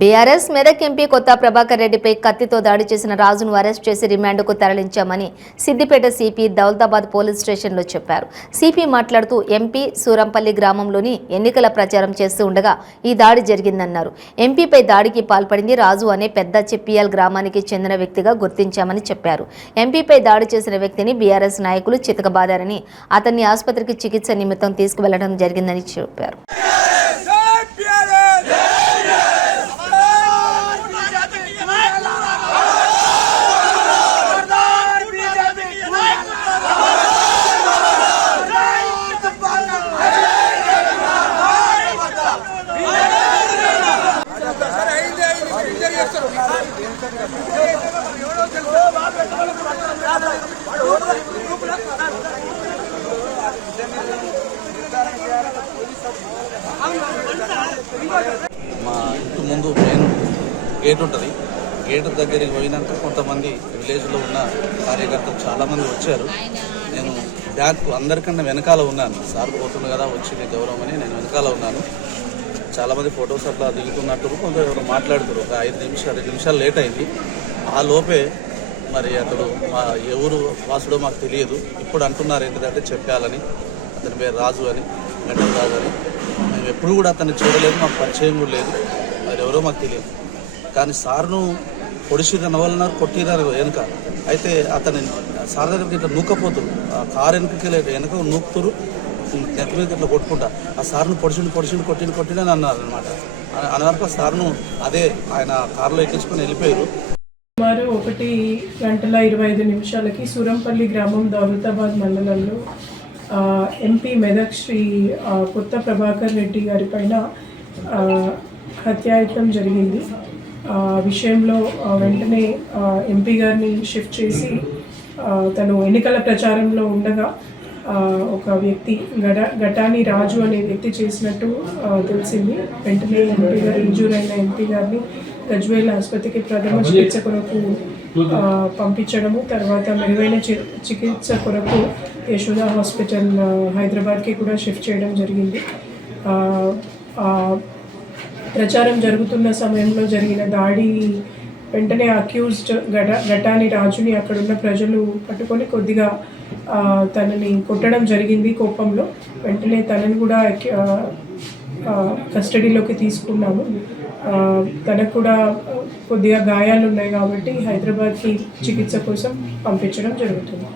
BRS Medak MP కొత్త ప్రభాకర్ రెడ్డిపై కత్తితో దాడి చేసిన రాజును అరెస్ట్ చేసి రిమాండ్కు తరలించామని సిద్దిపేట సిపి దౌలతాబాద్ పోలీస్ స్టేషన్లో చెప్పారు. సిపి మాట్లాడుతూ ఎంపీ సూరంపల్లి గ్రామంలోని ఎన్నికల ప్రచారం చేస్తూ ఉండగా ఈ దాడి జరిగిందన్నారు. ఎంపీపై దాడికి పాల్పడింది రాజు అనే పెద్ద చెప్పియాల్ గ్రామానికి చెందిన వ్యక్తిగా గుర్తించామని చెప్పారు. ఎంపీపై దాడి చేసిన వ్యక్తిని బీఆర్ఎస్ నాయకులు చితకబాదారని అతన్ని ఆసుపత్రికి చికిత్స నిమిత్తం తీసుకువెళ్లడం జరిగిందని చెప్పారు. మా ఇంటి ముందు మెయిన్ గేట్ ఉంటుంది. గేట్ దగ్గరికి పోయినాక కొంతమంది విలేజ్లో ఉన్న కార్యకర్తలు చాలామంది వచ్చారు. నేను బ్యాక్ అందరికన్నా వెనకాల ఉన్నాను. సార్ పోతుంది కదా వచ్చింది గౌరవం అని నేను వెనకాల ఉన్నాను. చాలామంది ఫొటోస్ అట్లా దిగుతున్నట్టు కొంత ఎవరు మాట్లాడుతారు. ఒక 2 నిమిషాలు లేట్ అయింది. ఆ లోపే మరి అతడు మా ఎవరు వాసుడో మాకు తెలియదు. ఇప్పుడు అంటున్నారు ఏంటంటే చెప్పాలని. అతని పేరు రాజు అని, గంటల రాజు అని. మేము ఎప్పుడు కూడా అతన్ని చూడలేదు, మాకు పరిచయం కూడా లేదు. అది ఎవరో మాకు తెలియదు. కానీ సార్ను పొడిచిర నవలన్నారు, కొట్టిరారు వెనుక. అయితే అతని సార్ దగ్గరికి ఇట్లా నూకపోతురు. ఆ కారు వెనక నూకుతురు, నెట్ మీద ఇట్లా కొట్టుకుంటా ఆ సార్ను కొట్టిండు అని అన్నారు అనమాట. అనవరకు సార్ను అదే ఆయన కారులో ఎక్కించుకొని వెళ్ళిపోయారు. సుమారు 1:25 సూరంపల్లి గ్రామం దౌలతాబాద్ మండలంలో ఎంపీ మెదక్ శ్రీ కొత్త ప్రభాకర్ రెడ్డి గారి పైన హత్యాయత్నం జరిగింది. విషయంలో వెంటనే ఎంపీ గారిని షిఫ్ట్ చేసి తను ఎన్నికల ప్రచారంలో ఉండగా ఒక వ్యక్తి ఘటాని రాజు అనే వ్యక్తి చేసినట్టు తెలిసింది. వెంటనే ఎంపీ గారు ఇంజూర్ అయిన ఎంపీ గారిని గజ్వేల్ ఆసుపత్రికి ప్రథమ చికిత్స కొరకు పంపించడము, తర్వాత మెరుగైన చికిత్స కొరకు యశోద హాస్పిటల్ హైదరాబాద్కి కూడా షిఫ్ట్ చేయడం జరిగింది. ప్రచారం జరుగుతున్న సమయంలో జరిగిన దాడి వెంటనే అక్యూజ్డ్ ఘటాని రాజుని అక్కడున్న ప్రజలు పట్టుకొని కొద్దిగా తనని కొట్టడం జరిగింది కోపంలో. వెంటనే తనని కూడా కస్టడీలోకి తీసుకున్నాము. తనకు కూడా కొద్దిగా గాయాలు ఉన్నాయి కాబట్టి హైదరాబాద్కి చికిత్స కోసం పంపించడం జరుగుతుంది.